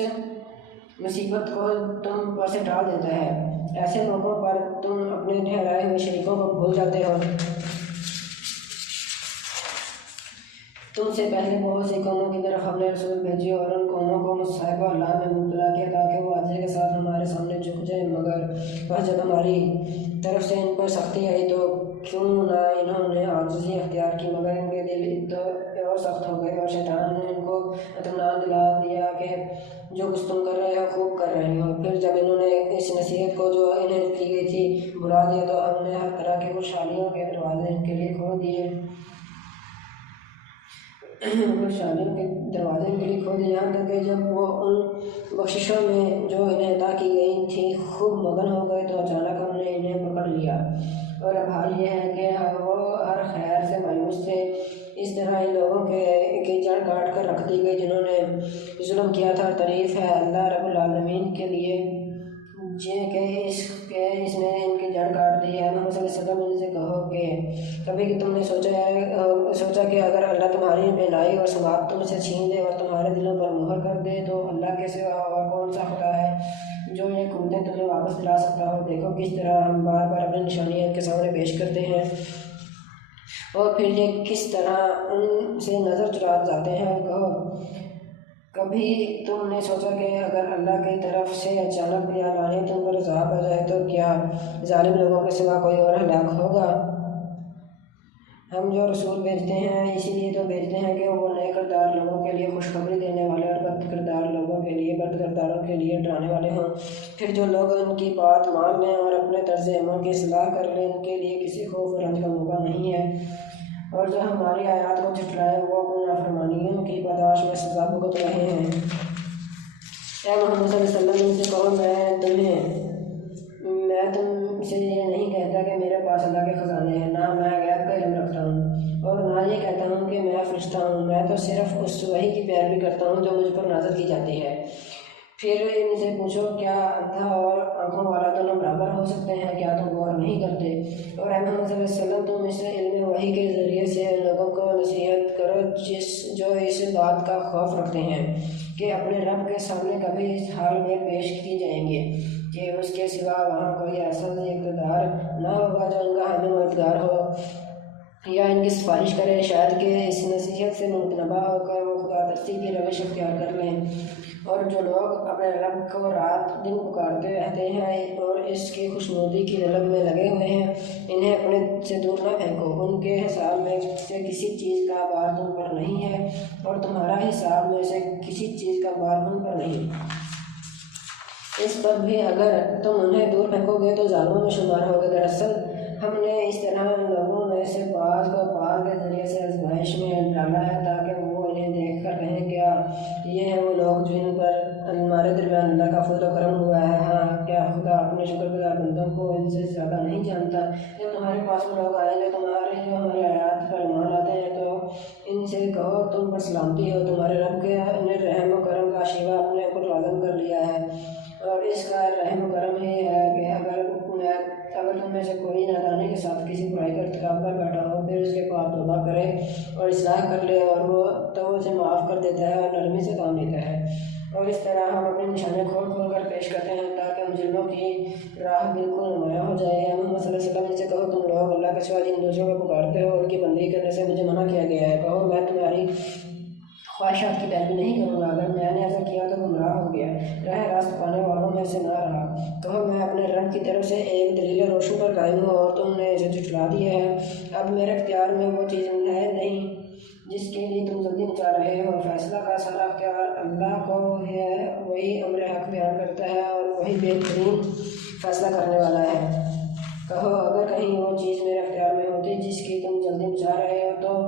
مصیبت کو تم پر سے ٹال دیتا ہے۔ ایسے موقعوں پر تم اپنے ٹھہرائے ہوئے شریکوں کو بھول جاتے ہو۔ تم سے پہلے بہت سی قوموں کی طرف ہم نے رسول بھیجے اور ان قوموں کو مصائب و اللہ میں مبتلا کیا تاکہ وہ عاجزی کے ساتھ ہمارے سامنے جھک جائیں، مگر بس جب ہماری طرف سے ان پر سختی آئی تو کیوں نہ انہوں نے عاجزی اختیار کی، مگر ان کے دل تو اور سخت ہو گئے اور شیطان نے ان کو اطمینان دلا دیا کہ جو کچھ تم کر رہے ہو خوب کر رہے ہو۔ پھر جب انہوں نے اس نصیحت کو جو انہیں کی گئی تھی بھلا دیا تو ہم نے ہر طرح کی خوشحالیوں کے دروازے ان کے لیے کھول دیے یہاں تک کہ جب وہ ان بخششوں میں جو انہیں عطا کی گئی تھی خوب مگن ہو گئے تو اچانک ہم نے انہیں پکڑ لیا، اور اب حال یہ ہے کہ وہ ہر خیر سے مایوس تھے۔ اس طرح ان لوگوں کی جڑ کاٹ کر رکھ دی گئی جنہوں نے ظلم کیا تھا۔ تعریف ہے اللہ رب العالمین کے لیے کہ اس نے ان کی جڑ کاٹ دی ہے۔ محمد صلی اللہ علیہ وسلم ان سے کہو کہ کبھی تم نے سوچا کہ اگر اللہ تمہاری بینائی اور سماعت تم سے چھین لے اور تمہارے دلوں پر مہر کر دے تو اللہ کے سوا اور کون سا خدا ہے جو یہ قوتیں تمہیں واپس دلا سکتا ہو؟ دیکھو کس طرح ہم بار بار اپنی نشانیاں ان کے سامنے پیش کرتے ہیں اور پھر یہ کس طرح ان سے نظر چرا جاتے ہیں۔ کہو کبھی تم نے سوچا کہ اگر اللہ کی طرف سے اچانک یا لعنت تم پر عذاب آ جائے تو کیا ظالم لوگوں کے سوا کوئی اور ہلاک ہوگا؟ ہم جو رسول بھیجتے ہیں اسی لیے تو بھیجتے ہیں کہ وہ نیک کردار لوگوں کے لیے خوشخبری دینے والے اور بد کردار لوگوں کے لیے بد کرداروں کے لیے ڈرانے والے ہوں۔ پھر جو لوگ ان کی بات مان لیں اور اپنے طرز عمل کی اصلاح کر لیں ان کے لیے کسی خوف و رنج کا موقع نہیں ہے، اور جو ہماری آیات کو جھٹلائیں وہ اپنی نافرمانیوں کی پاداش میں سزا بھگت رہے ہیں۔ اے محمد صلی اللہ علیہ وسلم ان سے کہو میں تم سے یہ نہیں کہتا کہ میرے پاس اللہ کے خزانے ہیں، نہ میں غیب کا علم رکھتا ہوں اور نہ یہ کہتا ہوں کہ میں فرشتہ ہوں، میں تو صرف اس وحی کی پیروی کرتا ہوں جو مجھ پر نازل کی جاتی ہے۔ پھر ان سے پوچھو کیا اندھا اور آنکھوں والا دونوں برابر ہو سکتے ہیں؟ کیا تم غور نہیں کرتے؟ اور اے محمد صلی اللہ علیہ وسلم تم اس علم وحی کے ذریعے سے لوگوں کو نصیحت کرو جو اس بات کا خوف رکھتے ہیں کہ اپنے رب کے سامنے کبھی اس حال میں پیش کی جائیں گے کہ اس کے سوا وہاں کوئی ایسا اقتدار نہ ہوگا جو ان کا حامی مددگار ہو یا ان کی سفارش کرے، شاید کہ اس نصیحت سے متنبہ ہو کر وہ خدا ترسی کی روش اختیار کر لیں۔ اور جو لوگ اپنے رب کو رات دن پکارتے رہتے ہیں اور اس کی خوشنودی کی طلب میں لگے ہوئے ہیں انہیں اپنے سے دور نہ پھینکو، ان کے حساب میں سے کسی چیز کا بار تم پر نہیں ہے اور تمہارا حساب میں سے کسی چیز کا بار ان پر نہیں۔ اس پر بھی اگر تم انہیں دور پھینکو گے تو ظالموں میں شمار ہوگے۔ دراصل ہم نے اس طرح لوگوں میں سے بعض کو بعض کے ذریعے سے آزمائش میں ڈالا ہے تاکہ وہ انہیں دیکھ کر کہیں کیا یہ ہیں وہ لوگ جن پر ہمارے درمیان اللہ کا فضل و کرم ہوا ہے؟ ہاں کیا خدا اپنے شکر گزار بندوں کو ان سے زیادہ نہیں جانتا؟ جب تمہارے پاس وہ لوگ آئیں جو ہماری آیات پر ایمان لاتے ہیں تو ان سے کہو تم پر سلامتی ہو، تمہارے رب کے نے رحم و کرم کا شیوا اپنے اوپر لازم کر لیا ہے، اور اس کا رحم و کرم ہی ہے کہ اگر تم میں سے کوئی نادانی کے ساتھ کسی برائی کا ارتکاب کر بیٹھا ہو پھر اس کے بعد توبہ کرے اور اصلاح کر لے اور وہ تو اسے معاف کر دیتا ہے اور نرمی سے کام لیتا ہے۔ اور اس طرح ہم اپنی نشانیں کھول کھول کر پیش کرتے ہیں تاکہ مجرموں کی راہ بالکل نمایاں ہو جائے۔ محمد صلی اللہ علیہ وسلم سے کہو تم لوگ اللہ کے سوا جن دوسروں کو پکارتے ہو ان کی بندگی کرنے سے مجھے منع کیا گیا ہے۔ کہو میں تمہاری خواہشات کی پیروی نہیں کروں گا، اگر میں نے ایسا کیا تو گمراہ ہو گیا، راہ راست پانے والوں میں سے نہ رہا۔ کہو میں اپنے رب کی طرف سے ایک دلیل روشن پر قائم ہوں اور تم نے اسے جھٹلا دیا ہے۔ اب میرے اختیار میں وہ چیز ہے نہیں جس کے لیے تم جلدی مچا رہے ہو۔ فیصلہ کا سارا اختیار اللہ کو ہے، وہی امر حق بیان کرتا ہے اور وہی بہترین فیصلہ کرنے والا ہے۔ کہو اگر کہیں وہ چیز میرے اختیار میں ہوتی جس کی تم جلدی مچا رہے ہو تو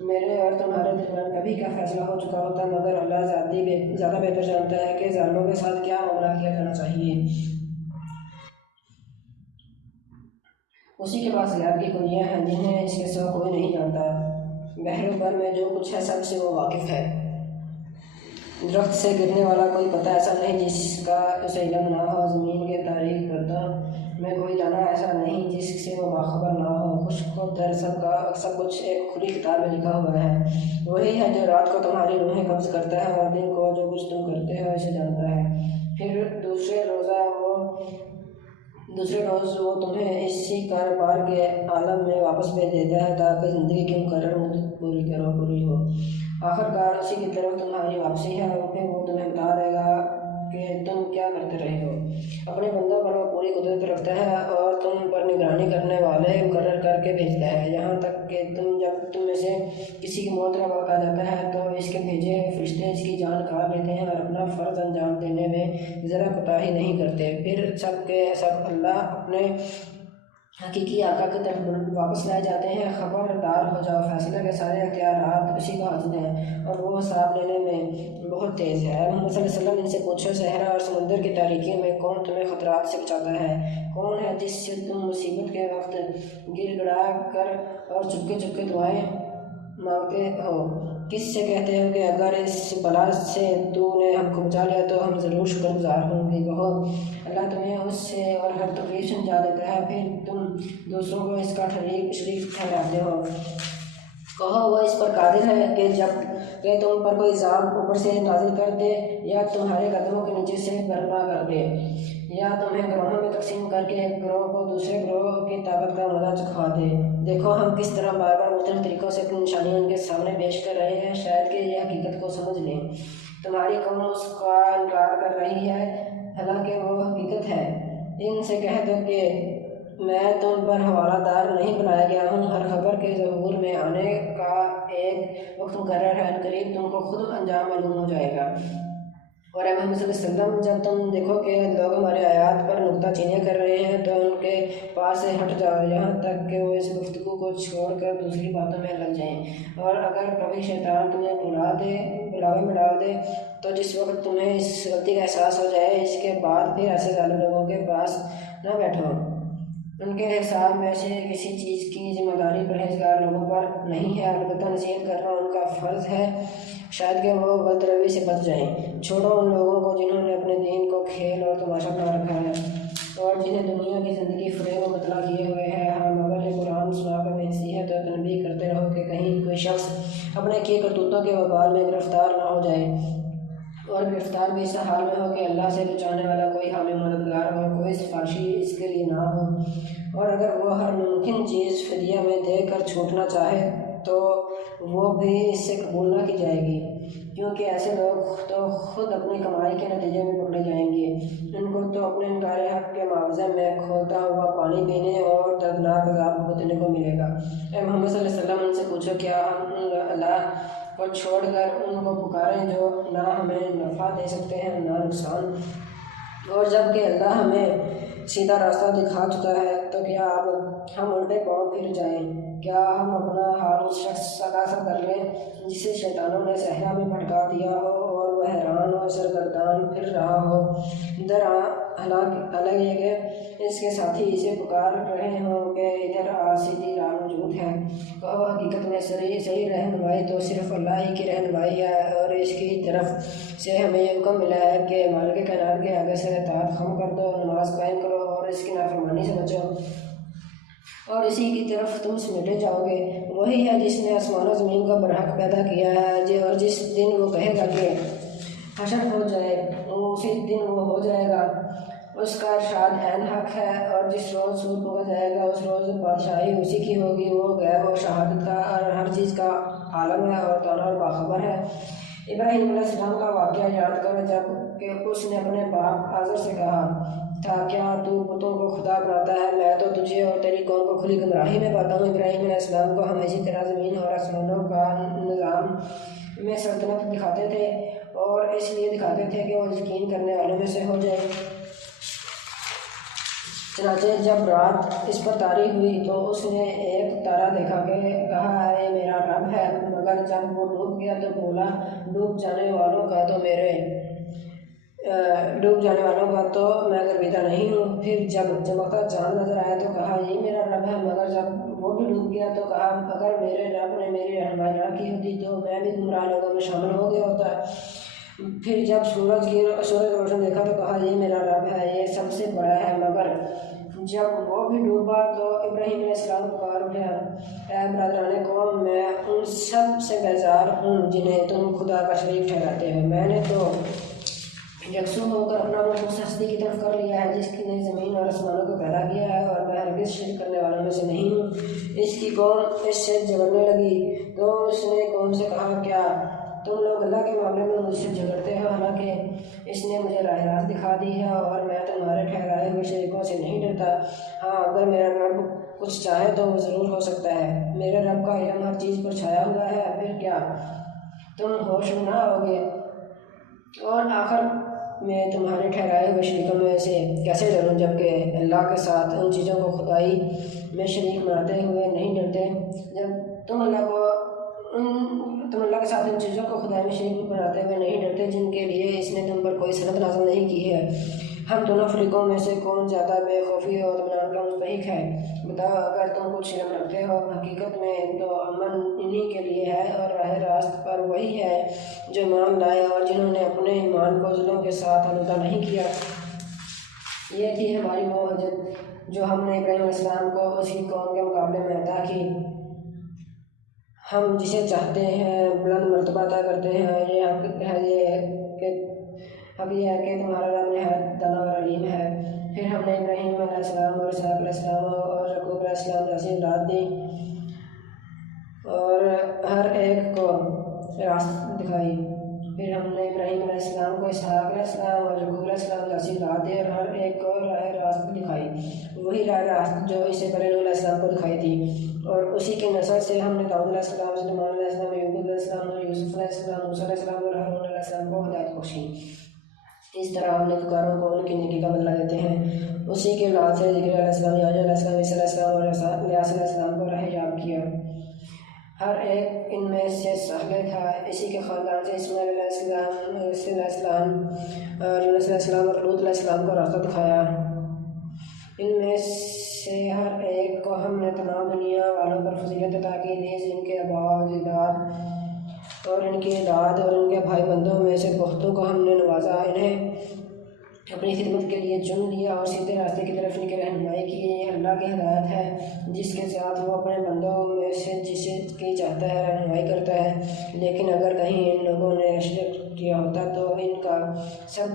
میرے اور تمہارے درمیان کبھی کا فیصلہ ہو چکا ہوتا، مگر اللہ زیادہ بہتر جانتا ہے کہ ظالموں کے ساتھ کیا معاملہ کیا جانا چاہیے۔ اسی کے پاس غیب کی کنجیاں ہیں جنہیں اس کے سوا کوئی نہیں جانتا۔ بحر پر میں جو کچھ ہے سب سے وہ واقف ہے۔ درخت سے گرنے والا کوئی پتہ ایسا نہیں جس کا اسے علم نہ ہو، زمین کے تاریک گردوں میں کوئی دانہ ایسا نہیں جس سے وہ باخبر نہ ہو۔ خشک و تر سب کچھ ایک کھلی کتاب میں لکھا ہوا ہے۔ وہی ہے جو رات کو تمہاری روحیں قبض کرتا ہے اور دن کو جو کچھ تم کرتے ہو اسے جانتا ہے۔ پھر دوسرے روز وہ تمہیں اسی کاروبار کے عالم میں واپس بھیج دیتا ہے تاکہ زندگی کی مقرر مدت پوری ہو۔ آخر کار اسی کی طرف تمہاری واپسی ہے اور پھر وہ تمہیں بتا دے گا کہ تم کیا کرتے رہے ہو۔ اپنے بندوں پر وہ پوری قدرت رکھتا ہے اور تم پر نگرانی کرنے والے مقرر کر کے بھیجتا ہے، یہاں تک کہ جب تم میں سے کسی کی موت کا وقت آ جاتا ہے تو اس کے بھیجے ہوئے فرشتے اس کی جان کاٹ لیتے ہیں اور اپنا فرض انجام دینے میں ذرا کوتاہی نہیں کرتے۔ پھر سب کے سب اللہ اپنے حقیقی آقا کی طرف واپس لائے جاتے ہیں۔ خبردار ہو جاؤ، فیصلہ کے سارے اختیارات اسی کو حاصل ہیں اور وہ حساب لینے میں بہت تیز ہے۔ محمد صلی اللہ علیہ وسلم ان سے پوچھو، صحرا اور سمندر کی تاریکیوں میں کون تمہیں خطرات سے بچاتا ہے؟ کون ہے جس سے تم مصیبت کے وقت گر گڑا کر اور چپکے دعائیں مانگتے ہو؟ کس سے کہتے ہو کہ اگر اس بلا سے تو نے ہم کو بچا لیا تو ہم ضرور شکر گزار ہوں گے؟ کہو اللہ تمہیں اس سے اور ہر تکلیف سمجھا دیتا ہے، پھر تم دوسروں کو اس کا شریک ٹھہراتے ہو۔ کہو وہ اس پر قادر ہے کہ جب کہ تم پر کوئی عذاب اوپر سے نازل کر دے یا تمہارے قدموں کے نیچے سے برپا کر دے یا تمہیں گروہوں میں تقسیم کر کے ایک گروہ کو دوسرے گروہ کی طاقت کا مزہ چکھا دے۔ دیکھو ہم کس طرح بار بار مختلف طریقوں سے اپنی نشانیاں ان کے سامنے پیش کر رہے ہیں، شاید کہ یہ حقیقت کو سمجھ لیں۔ تمہاری قوم اس کا انکار کر رہی ہے حالانکہ وہ حقیقت ہے۔ ان سے کہہ دو کہ میں تم پر حوالہ دار نہیں بنایا گیا ہوں، ہر خبر کے ظہور میں آنے کا ایک وقت مقرر ہے، عنقریب تم کو خود انجام معلوم ہو جائے گا۔ اور اے محمد صلی اللہ علیہ وسلم، جب تم دیکھو کہ لوگ ہمارے آیات پر نکتہ چینیاں کر رہے ہیں تو ان کے پاس سے ہٹ جاؤ یہاں تک کہ وہ اس گفتگو کو چھوڑ کر دوسری باتوں میں لگ جائیں۔ اور اگر کبھی شیطان تمہیں بلاوے میں ڈال دے تو جس وقت تمہیں اس غلطی کا احساس ہو جائے اس کے بعد پھر ایسے ظالم لوگوں کے پاس نہ بیٹھو۔ ان کے حساب میں سے کسی چیز کی ذمہ داری پرہیزگار لوگوں پر نہیں ہے، البتہ نصیحت کرنا ان کا فرض ہے، شاید کہ وہ غلط روی سے بچ جائیں۔ چھوڑو ان لوگوں کو جنہوں نے اپنے دین کو کھیل اور تماشا بنا رکھا ہے اور جنہیں دنیا کی زندگی فریب و مطلع کیے ہوئے ہے۔ ہم اگر یہ قرآن سنا کر نصیحت اور تنبیہ کرتے رہو کہ کہیں کوئی شخص اپنے کیے کرتوتوں کے وبال میں گرفتار نہ ہو جائے، اور گرفتار بھی اس حال میں ہو کہ اللہ سے بچانے والا کوئی حامی مددگار اور کوئی سفارشی اس کے لیے نہ ہو، اور اگر وہ ہر ممکن چیز فدیہ میں دے کر چھوٹنا چاہے تو وہ بھی اس سے قبول نہ کی جائے گی، کیونکہ ایسے لوگ تو خود اپنی کمائی کے نتیجے میں پکڑے جائیں گے۔ ان کو تو اپنے انکار حق کے معاوضے میں کھولتا ہوا پانی پینے اور دردناک عذاب بھگتنے کو ملے گا۔ اے محمد صلی اللہ علیہ وسلم، ان سے پوچھو کیا ہم اللہ کو چھوڑ کر ان کو پکاریں جو نہ ہمیں نفع دے سکتے ہیں نہ نقصان، اور جب کہ اللہ ہمیں سیدھا راستہ دکھا چکا ہے تو کیا اب ہم الٹے پاؤں پھر جائیں؟ کیا ہم اپنا حال اس شخص کا سا کر لیں جسے شیطانوں نے صحرا میں بھٹکا دیا ہو اور وہ حیران و سرگردان پھر رہا ہو، حالانکہ یہ کہ اس کے ساتھی اسے پکار رہے ہوں کہ ادھر آ، سیدھی راہ موجود ہے؟ کہو حقیقت میں صحیح رہنمائی تو صرف اللہ ہی کی رہنمائی ہے، اور اس کی طرف سے ہمیں یہ حکم ملا ہے کہ مالک کائنات کے آگے سے اطاعت خم کر دو، نماز قائم کرو اور اس کی نافرمانی سے بچو، اور اسی کی طرف تم سمیٹے جاؤ گے۔ وہی ہے جس نے آسمان و زمین کو برحق پیدا کیا ہے، اور جس دن وہ کہے گا کہ حشر ہو جائے اسی دن وہ ہو جائے گا، اس کا ارشاد عین حق ہے، اور جس روز سور پھونکا جائے گا اس روز بادشاہی اسی کی ہوگی، وہ غیب و شہادت کا اور ہر چیز کا عالم ہے اور دانا اور باخبر ہے۔ ابراہیم علیہ السلام کا واقعہ یاد کرو جب کہ اس نے اپنے باپ آزر سے کہا تھا، کیا تو بتوں کو خدا بناتا ہے؟ میں تو تجھے اور تیری قوم کو کھلی گمراہی میں پاتا ہوں۔ ابراہیم علیہ السلام کو ہم اسی طرح زمین اور آسمانوں کا نظام میں سلطنت دکھاتے تھے، اور اس لیے دکھاتے تھے کہ وہ یقین کرنے والوں میں سے ہو جائے۔ چنانچہ جب رات اس پر طاری ہوئی تو اس نے ایک تارا دیکھا کہ کہا یہ میرا رب ہے، مگر جب وہ ڈوب گیا تو بولا ڈوب جانے والوں کا تو میں گرویدہ نہیں ہوں۔ پھر جب چمکتا چاند نظر آیا تو کہا یہ میرا رب ہے، مگر جب وہ بھی ڈوب گیا تو کہا اگر میرے رب نے میری رہنمائی نہ کی ہوتی تو میں بھی گمراہ لوگوں میں شامل ہو گیا ہوتا۔ پھر جب سورج روشن دیکھا تو کہا یہ میرا رب ہے، یہ سب سے بڑا ہے، مگر جب وہ بھی ڈوبا تو ابراہیم علیہ السلام پکار اٹھا، اے برادران قوم، میں ان سب سے بیزار ہوں جنہیں تم خدا کا شریک ٹھہراتے ہو۔ میں نے تو یکسو ہو کر اپنا منہ اس ہستی کی طرف کر لیا ہے جس نے زمین اور آسمانوں کو پیدا کیا ہے، اور میں ہرگز شرک کرنے والوں میں سے نہیں ہوں۔ اس کی قوم اس سے جھگڑنے لگی تو اس نے قوم سے کہا، کیا تم لوگ اللہ کے معاملے میں مجھ سے جھگڑتے ہو، حالانکہ اس نے مجھے راہ راست دکھا دی ہے اور میں تمہارے ٹھہرائے ہوئے شریکوں سے نہیں ڈرتا۔ ہاں، اگر میرا رب کچھ چاہے تو وہ ضرور ہو سکتا ہے، میرے رب کا علم ہر چیز پر چھایا ہوا ہے، پھر کیا تم ہوش میں نہ ہوگے؟ اور آخر میں تمہارے ٹھہرائے ہوئے شریکوں میں سے کیسے ڈروں جبکہ اللہ کے ساتھ ان چیزوں کو خدائی میں شریک بناتے ہوئے نہیں ڈرتے؟ جب تم اللہ کے ساتھ ان چیزوں کو خدائی میں شریک بناتے ہوئے نہیں ڈرتے جن کے لیے اس نے تم پر کوئی سند نازل نہیں کی ہے۔ ہم دونوں فریقوں میں سے کون زیادہ بے خوفی اور اطمینان کا مستحق ہے؟ بتاؤ، اگر تم کچھ علم رکھتے ہو، حقیقت میں تو امن انہی کے لیے ہے اور راہ راست پر وہی ہے جو ایمان لائے اور جنہوں نے اپنے ایمان کو ظلم کے ساتھ آلودہ نہیں کیا۔ یہ تھی ہماری وہ حجت جو ہم نے ابراہیم علیہ السلام کو اس کی قوم کے مقابلے میں عطا کی۔ ہم جسے چاہتے ہیں بلند مرتبہ عطا کرتے ہیں۔ یہ حق یہ ہے کہ تمہارا رب نہایت دانا اور علیم ہے۔ پھر ہم نے ابراہیم علیہ السلام اور اسحاق علیہ السلام اور یعقوب علیہ السلام جیسی اولاد دی اور ہر ایک کو راست دکھائی۔ پھر ہم نے ابراہیم علیہ السلام کو اسحاق علیہ السلام اور یعقوب علیہ السلام جیسی اولاد دی اور ہر ایک کو راہ راست دکھائی، وہی راہ راست جو اس سے پہلے نوح علیہ السلام کو دکھائی تھی۔ اور اسی کے نسل سے ہم نے داؤد علیہ السلام، سلیمان علیہ السلام، ایوب علیہ السلام، یوسف علیہ السلام، موسیٰ علیہ السلام اور ہارون علیہ السلام کو ہدایت بخشی۔ اس طرح ہم نیکوکاروں کو ان کی نیکی کا بدلہ دیتے ہیں۔ اسی کے اولاد سے ذکر علیہ السلام، یحییٰ علیہ السلام، عیسیٰ علیہ السلام اور الیاس علیہ السلام کو راہ یاب کیا۔ ہر ایک ان میں سے صالح تھا۔ اسی کے خاندان سے اسماعیل علیہ السلام، عیسیٰ علیہ السلام اور یونس علیہ السلام اور لوط علیہ السلام کو راستہ دکھایا۔ ان میں سے ہر ایک کو ہم نے تمام دنیا والوں پر فضیلت عطا کی، نیز ان کے آباء و اجداد اور ان کی اولاد اور ان کے بھائی بندوں میں سے بہتوں کو ہم نے نوازا، انہیں اپنی خدمت کے لیے چن لیا اور سیدھے راستے کی طرف ان کی رہنمائی کی۔ یہ اللہ کی ہدایت ہے جس کے ساتھ وہ اپنے بندوں میں سے جسے کی چاہتا ہے رہنمائی کرتا ہے۔ لیکن اگر کہیں ان لوگوں نے شرک کیا ہوتا تو ان کا سب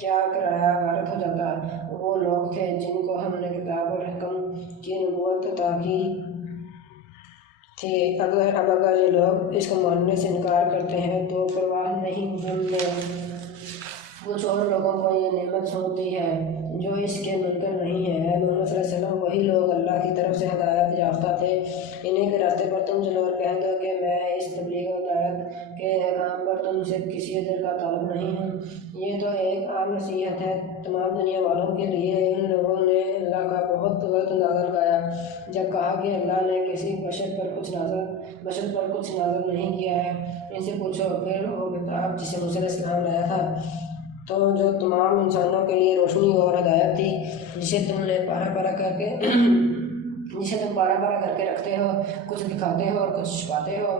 کیا کرایہ غارت ہو جاتا۔ وہ لوگ تھے جن کو ہم نے کتاب اور حکم کی نبوت عطا کی تھی۔ اگر یہ لوگ اس کو ماننے سے انکار کرتے ہیں تو پرواہ نہیں، ہم نے کچھ اور لوگوں کو یہ نعمت سونپ دی ہے جو اس کے منکر نہیں ہیں۔ اے محمد صلی اللہ علیہ وسلم، وہی لوگ اللہ کی طرف سے ہدایت یافتہ تھے، انہیں کے راستے پر تم چلو اور کہہ دو کہ میں اس تبلیغ و ہدایت کے احکام پر تم سے کسی اجر کا طالب نہیں ہوں۔ یہ تو ایک عام نصیحت ہے تمام دنیا والوں کے لیے۔ ان لوگوں نے اللہ کا بہت غلط اندازہ لگایا جب کہا کہ اللہ نے کسی بشر پر کچھ نازل نہیں کیا ہے۔ ان سے پوچھو، پھر وہ کتاب جسے موسیٰ علیہ السلام لایا تھا تو جو تمام انسانوں کے لیے روشنی اور ہدایت تھی، جسے تم پارا پارا کر کے رکھتے ہو، کچھ دکھاتے ہو اور کچھ چھپاتے ہو،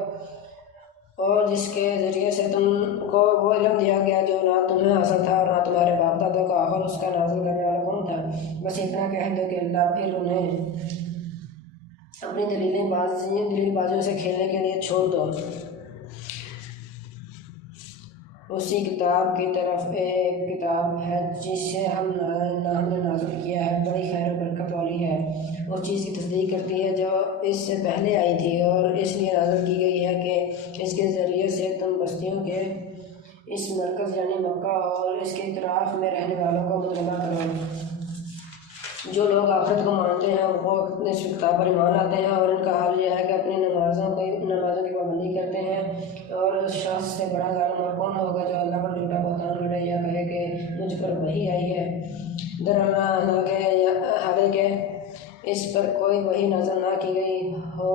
اور جس کے ذریعے سے تم کو وہ علم دیا گیا جو نہ تمہیں حاصل تھا اور نہ تمہارے باپ دادوں کا، آخر اس کا نازل کرنے والا کون تھا؟ بس اتنا کہہ دو کہ اللہ، پھر انہیں اپنی دلیل بازیوں سے کھیلنے کے لیے چھوڑ دو۔ اسی کتاب کی طرف ایک کتاب ہے جسے ہم نے نازل کیا ہے، بڑی خیر و برکت والی ہے، اس چیز کی تصدیق کرتی ہے جو اس سے پہلے آئی تھی، اور اس لیے نازل کی گئی ہے کہ اس کے ذریعے سے تم بستیوں کے اس مرکز یعنی مکہ اور اس کے اطراف میں رہنے والوں کو مطلع کرو۔ جو لوگ آخرت کو مانتے ہیں وہ اس کتاب پر ایمان لاتے ہیں، اور ان کا حال یہ ہے کہ اپنی نمازوں کی پابندی کرتے ہیں۔ اور اس شخص سے بڑا ظالم اور کون ہوگا جو اللہ پر جھوٹا بہتان گڑھے یا کہے کہ مجھ پر وحی آئی ہے، حالانکہ اس پر کوئی وحی نازل نہ کی گئی ہو،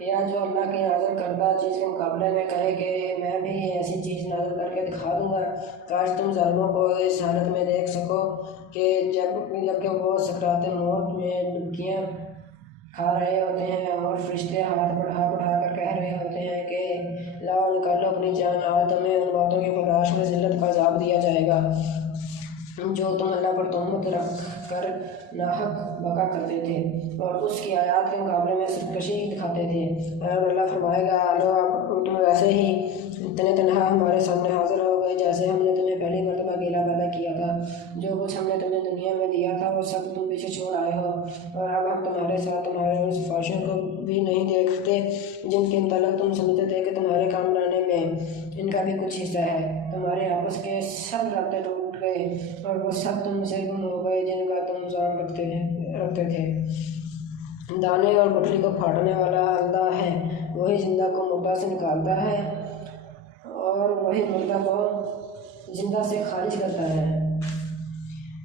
یا جو اللہ کی نازل کردہ چیز کے مقابلے میں کہے کہ میں بھی ایسی چیز نازل کر کے دکھا دوں گا۔ کاش تم ظالموں کو اس حالت میں دیکھ سکو کہ جبکہ وہ سکرات موت میں ڈبکیاں کھا رہے ہوتے ہیں اور فرشتے ہاتھ بڑھا بڑھا کر کہہ رہے ہوتے ہیں کہ لاؤ نکالو اپنی جان، آج تمہیں ان باتوں کی پاداش میں ذلت کا عذاب دیا جائے گا جو تم اللہ پر تہمت رکھ کر ناحق بکا کرتے تھے اور اس کی آیات کے مقابلے میں سرکشی دکھاتے تھے۔ اور اللہ فرمائے گا، لو اب تم ویسے ہی تنہا ہمارے سامنے حاضر ہو گئے جیسے ہم نے تمہیں پہلی مرتبہ اکیلا پیدا کیا تھا۔ جو کچھ ہم نے تمہیں دنیا میں دیا تھا وہ سب تم پیچھے چھوڑ آئے ہو، اور اب ہم تمہارے ساتھ تمہارے ان سفارشوں کو بھی نہیں دیکھتے جن کے متعلق تم سمجھتے تھے کہ تمہارے کام لانے میں ان کا بھی کچھ حصہ ہے۔ تمہارے آپس کے سب رابطے ٹوٹ گئے اور وہ سب تم سے گم ہو گئے جن کا تم زام رکھتے تھے۔ دانے اور گٹھلی کو پھاڑنے والا اللہ ہے، وہی زندہ کو مردہ سے نکالتا ہے اور وہی مردہ کو زندہ سے خارج کرتا ہے۔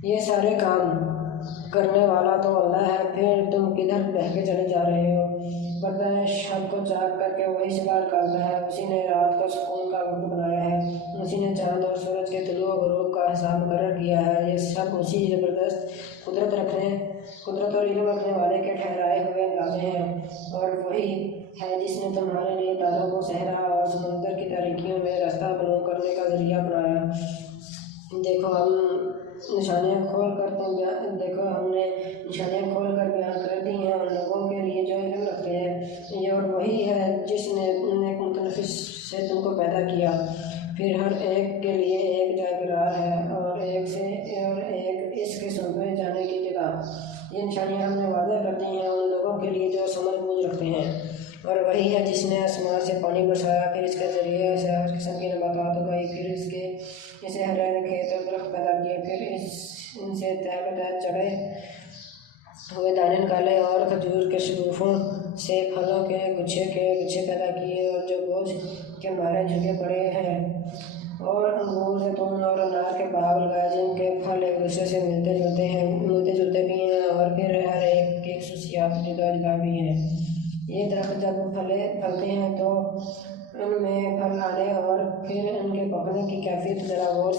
یہ سارے کام کرنے والا تو اللہ ہے، پھر تم کدھر بہکے چلے جا رہے ہو؟ پردہ شب کو چاک کر کے وہی سگا نکالتا ہے، اسی نے رات کو سکون کا وقت بنایا ہے، اسی نے چاند اور سورج کے طلوع و غروب کا حساب مقرر کیا ہے۔ یہ سب اسی زبردست قدرت اور علم رکھنے والے کے ٹھہرائے ہوئے اندازے ہیں، اور وہی ہے جس نے تمہارے لیے تاروں کو صحرا اور سمندر کی تاریکیوں میں راستہ معلوم کرنے کا ذریعہ بنایا۔ دیکھو ہم نے نشانیاں کھول کر بیان کر دی ہیں ان لوگوں کے لیے جو علم رکھتے ہیں، اور وہی ہے جس نے ایک متنفس سے تم کو پیدا کیا، پھر ہر ایک کے لیے ایک جائے قرار ہے اور ایک اس کے سونپے جانے کی جگہ۔ یہ نشانیاں ہم نے واضح کر دی ہیں ان لوگوں کے لیے جو سمجھ بوجھ رکھتے ہیں، اور وہی ہے جس نے آسمان سے پانی برسایا، پھر اس کے ذریعے سے ہر قسم کی نباتات اگائی، پھر اسے ہرے ہرے کھیت اور درخت پیدا کیے، پھر ان سے تہ بتہ چڑھے ہوئے دانے نکالے اور کھجور کے شگوفوں سے پھلوں کے گچھے پیدا کیے، اور جو بوجھ کے مارے جھکے پڑے ہیں، اور انگور، زیتون اور انار کے باغ لگائے جن کے پھل ایک دوسرے سے ملتے جلتے بھی ہیں، اور پھر ہر ایک کی خصوصیات جدا جدا بھی ہیں۔ یہ درخت جب پھلتے ہیں تو ان میں پھل آنے اور پھر ان کے پکنے کی کیفیت ذرا غور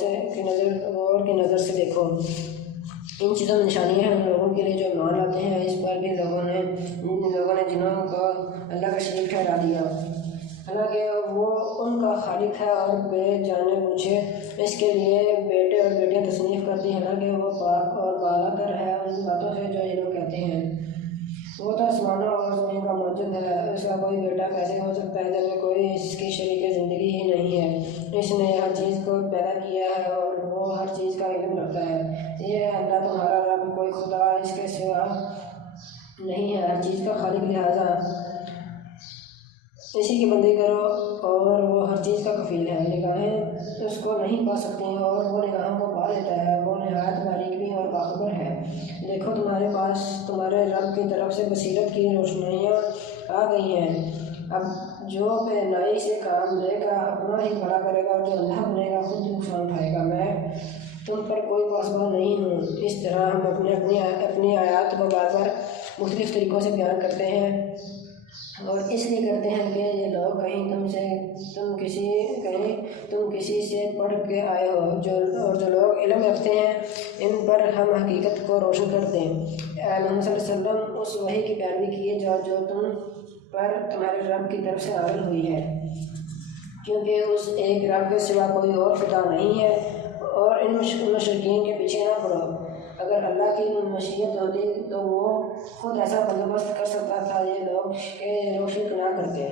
کی نظر سے دیکھو۔ ان چیزوں میں نشانیاں ہیں ان لوگوں کے لیے جو ایمان لاتے ہیں۔ اس پر بھی لوگوں نے جنوں کو اللہ کا شریک ٹھہرا دیا، حالانکہ وہ ان کا خالق ہے، اور بے جانے بوجھے اس کے لیے بیٹے اور بیٹیاں تصنیف کرتی ہیں، حالانکہ وہ پاک اور بالا تر ہے ان باتوں سے جو یہ لوگ کہتے ہیں۔ وہ تو آسمانوں اور زمین کا موجود ہے، اس کا کوئی بیٹا کیسے ہو سکتا ہے جبکہ کوئی اس کی شریک زندگی ہی نہیں ہے۔ اس نے ہر چیز کو پیدا کیا ہے اور وہ ہر چیز کا علم رکھتا ہے۔ یہ ہے اللہ تمہارا رب، کوئی خدا اس کے سوا نہیں ہے، ہر چیز کا خالق، لہٰذا اسی کی بندگی کرو، اور وہ ہر چیز کا کفیل ہے۔ نگاہیں اس کو نہیں پا سکتی اور وہ نگاہوں کو پا لیتا ہے، وہ نہایت باریک بھی اور باخبر ہے۔ دیکھو تمہارے پاس تمہارے رب کی طرف سے بصیرت کی روشنیاں آ گئی ہیں، اب جو بے نائی سے کام لے گا اپنا ہی بھلا کرے گا، اور جو اندھا بنے گا خود نقصان اٹھائے گا۔ میں تم پر کوئی پاسبان نہیں ہوں۔ اس طرح ہم اپنی آیات کو بار بار مختلف طریقوں سے بیان کرتے ہیں، اور اس لیے کرتے ہیں کہ یہ لوگ کہیں تم کسی سے پڑھ کے آئے ہو، اور جو لوگ علم رکھتے ہیں ان پر ہم حقیقت کو روشن کر دیں۔ اے محمد صلی اللہ علیہ وسلم، اس وحی کی پیروی کیے جو تم پر تمہارے رب کی طرف سے نازل ہوئی ہے، کیونکہ اس ایک رب کے سوا کوئی اور خدا نہیں ہے، اور ان مشرکین کے پیچھے نہ پڑو۔ اگر اللہ کی مشیت ہوتی تو وہ خود ایسا بندوبست کر سکتا تھا یہ لوگ شرک نہ کرتے۔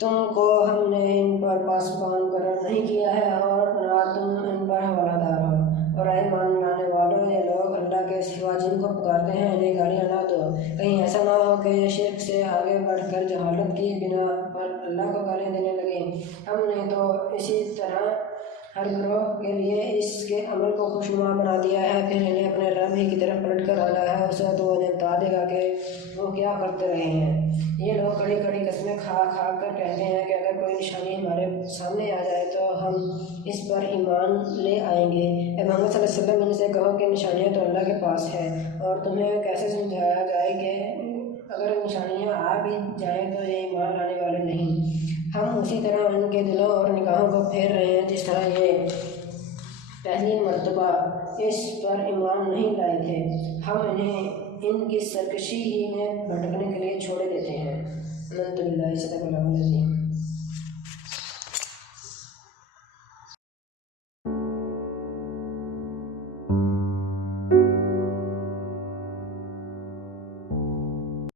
تم کو ہم نے ان پر پاسبان مقرر نہیں کیا ہے اور نہ تم ان پر حوالہ دار ہو۔ اور اے ایمان لانے والو، یہ لوگ اللہ کے سوا جن کو پکارتے ہیں انہیں گالیاں نہ دو، کہیں ایسا نہ ہو کہ یہ شرک سے آگے بڑھ کر جہالت کی بنا پر اللہ کو گالیاں دینے لگیں۔ ہم نے تو اسی طرح ہر گروہ کے لیے اس کے عمل کو خوشنما بنا دیا ہے، پھر انہیں اپنے رب ہی کی طرف پلٹ کر آنا ہے، اسے تو انہیں بتا دے گا کہ وہ کیا کرتے رہے ہیں۔ یہ لوگ کڑی کڑی قسمیں کھا کر کہتے ہیں کہ اگر کوئی نشانی ہمارے سامنے آ جائے تو ہم اس پر ایمان لے آئیں گے۔ اے محمد صلی اللہ علیہ وسلم، ان سے کہو کہ نشانیاں تو اللہ کے پاس ہیں، اور تمہیں کیسے سمجھایا جائے کہ اگر نشانیاں آ بھی جائیں تو یہ ایمان لانے والے نہیں۔ ہم اسی طرح ان کے دلوں اور نگاہوں کو پھیر رہے ہیں جس طرح یہ پہلی مرتبہ اس پر ایمان نہیں لائے تھے، ہم انہیں ان کی سرکشی ہی میں بھٹکنے کے لیے چھوڑے دیتے ہیں۔ الحمد للہ، صدق اللہ العظیم۔